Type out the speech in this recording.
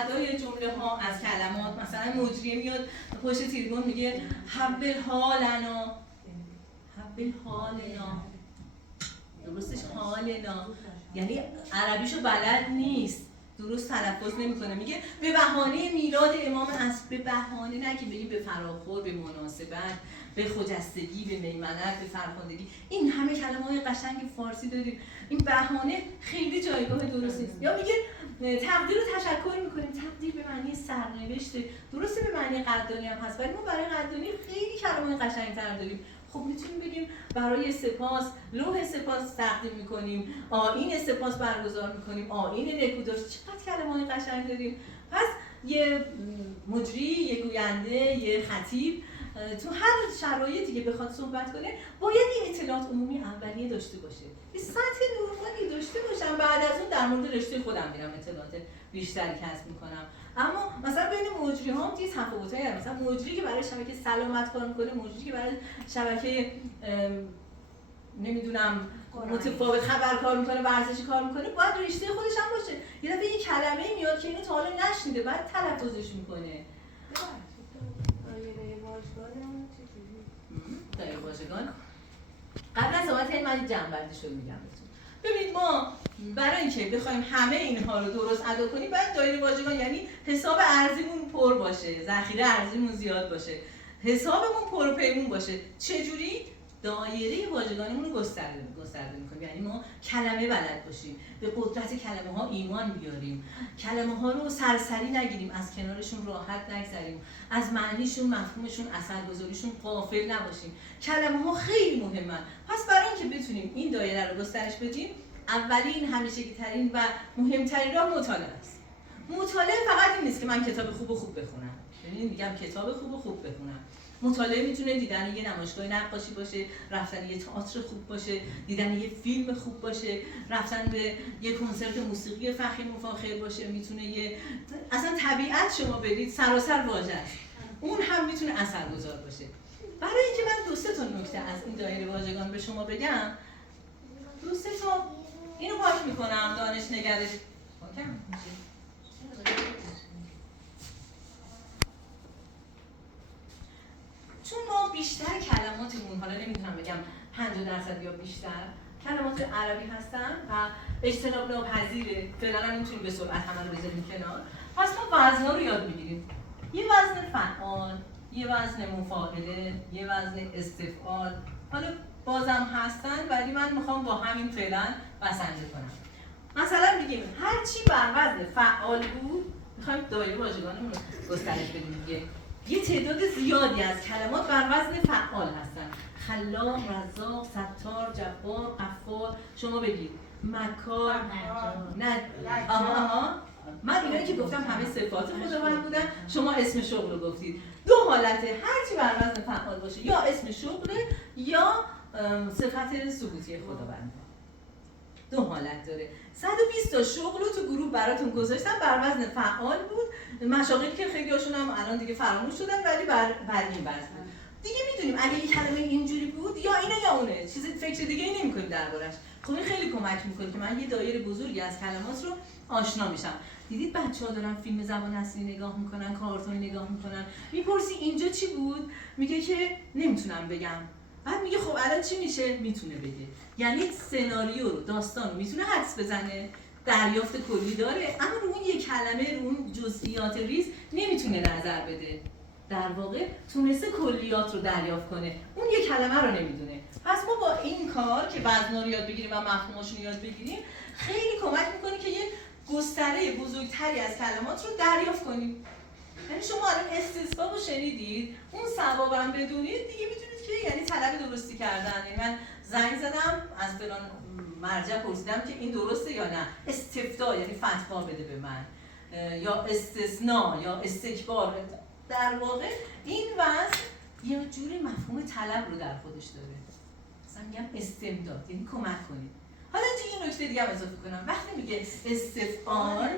ادای جمله ها از کلمات، مثلا مجری میاد پشت تریبون میگه حول حالنا، حول حالنا، درستش حالنا، یعنی عربیشو بلد نیست، درست تلفظ نمیکنه، میگه به بهانه میلاد امام عصر، به بهانه نه که بگی به فراخور، به مناسبت، به خجستگی، به میمنت، به فرخندگی، این همه کلمه‌های قشنگ فارسی داریم، این بهانه خیلی جایگاه درست نیست. یا میگه تقدیر رو تشکر میکنیم، تقدیر به معنی سرنوشته، درسته به معنی قدردانی هم هست، ولی ما برای قدردانی خیلی کلمات قشنگ‌تر داریم. خب میتونیم بگیم برای سپاس لوح سپاس تقدیم میکنیم، آیین سپاس برگزار میکنیم، آیین نکوداشت، چقدر کلمات قشنگ داریم. پس یه مجری، یه گوینده، یه خطیب تو هر شرایطی که بخواد صحبت کنه باید این اطلاعات عمومی اولیه داشته باشه، یه سطح نرمالی داشته باشم، بعد از اون در مورد رشته خودم میرم اطلاعات بیشتری کسب میکنم. اما مثلا بین مجری ها هم یه تفاوتایی هست، مثلا مجری که برای شبکه سلامت کار میکنه، مجری که برای شبکه نمیدونم متفاوت خبر کار میکنه، ورزشی کار میکنه، باید رشته خودش هم باشه. یه دفعه یه کلمه میاد که اینو تا حالا نشنیده، بعد تلفظش میکنه. دایره واژگان قبل از صحبت من جمع‌بندیش رو میگم بهتون. ببینید ما برای اینکه بخوایم همه اینها رو درست ادا کنیم باید دایره واژگان، یعنی حساب ارزیمون پر باشه، ذخیره ارزیمون زیاد باشه، حسابمون پر و پیمون باشه. چجوری؟ دایره واژگانمون رو گسترده می‌کنیم، یعنی ما کلمه بلد باشیم، به قدرت کلمه ها ایمان بیاریم، کلمه ها رو سرسری نگیریم، از کنارشون راحت نگذریم، از معنیشون، مفهومشون، اثرگذاریشون غافل نباشیم. کلمه ها خیلی مهمن. پس برای اینکه بتونیم این دایره رو گسترش بدیم، اولین، همیشگی‌ترین و مهمترین راه مطالعه است. مطالعه فقط این نیست که من کتاب خوب بخونم. یعنی میگم کتاب خوب بخونم. مطالعه میتونه دیدن یه نمایشگاه نقاشی باشه، رفتن یه تئاتر خوب باشه، دیدن یه فیلم خوب باشه، رفتن به یه کنسرت موسیقی فخر مفاخر باشه، میتونه یه اصلا طبیعت شما برید سراسر واژه است. اون هم میتونه اثرگذار باشه. برای اینکه من دو سه تا نکته از این دایره واژگان به شما بگم، دو سه تا اینو پاک میکنم، دانش نگرش پاکم میشه. چون ما بیشتر کلماتمون، حالا نمیتونم بگم 50% یا بیشتر، کلمات عربی هستن و اجتناب ناپذیره، فعلا هم نمیتونیم به سرعت همه رو بذاریم کنار. پس ما وزن‌ها رو یاد میگیریم. یه وزن فعال، یه وزن مفاعله، یه وزن استفعال. حالا بازم هستن ولی من میخوام با همین فعلا بسنجه کنم. مثلا میگیم هر چی بر وزن فعال بود، میخوایم دایره واژگانمون رو گسترش بدیم دیگه. یه تعداد زیادی از کلمات بر وزن فعال هستن. خلاق، رزاق، ستار، جبار، غفار. شما بگید مکار، نه من اینایی که گفتم همه صفات خداوند بودن، شما اسم شغل رو گفتید. دو حالته، هر چی بر وزن فعال باشه یا اسم شغله یا صفت ثبوتی خداوند. دو حالت داره. 120 تا شغل رو تو گروه براتون گذاشتم، بر وزن فعال بود. مشاغلی که خیلی هاشون هم الان دیگه فراموش شدن ولی بر این وزن بود. دیگه میدونیم اگه این کلمه اینجوری بود یا اینه یا اونه، چیز فکر دیگه ای نمی‌کنیم دربارش. خب این خیلی کمک می‌کنه که من یه دایره بزرگی از کلمات رو آشنا میشم. دیدید بچه‌ها دارن فیلم زبان اصلی نگاه می‌کنن، کارتون نگاه می‌کنن. میپرسی اینجا چی بود؟ میگه که نمیتونم بگم. بعد میگه خب الان چی میشه؟ میتونه بگه. یعنی سناریو رو، داستان رو میتونه حدس بزنه، دریافت کلی داره، اما رو اون یک کلمه، رو اون جزئیات ریز نمیتونه نظر بده. در واقع تونسته کلیات رو دریافت کنه، اون یک کلمه رو نمیدونه. پس ما با این کار که وزنا رو یاد بگیریم و مفهوماشون رو یاد بگیریم، خیلی کمک میکنه که یک گستره بزرگتری از کلمات رو دریافت کنیم. یعنی شما الان استثباب رو شنیدید، اون ثوابم بدونید دیگه میتونید که یعنی طلب درستی کردن. یعنی من زنگ زدم از فلان مرجع پرسیدم که این درسته یا نه، استفتاء یعنی فتوا بده به من، یا استثناء یا استکبار. در واقع این وضع یه جوری مفهوم طلب رو در خودش داره. مثلا میگم استمداد یعنی کمک کنید. حالا یه نکته دیگه هم اضافه کنم، وقتی میگه استفعال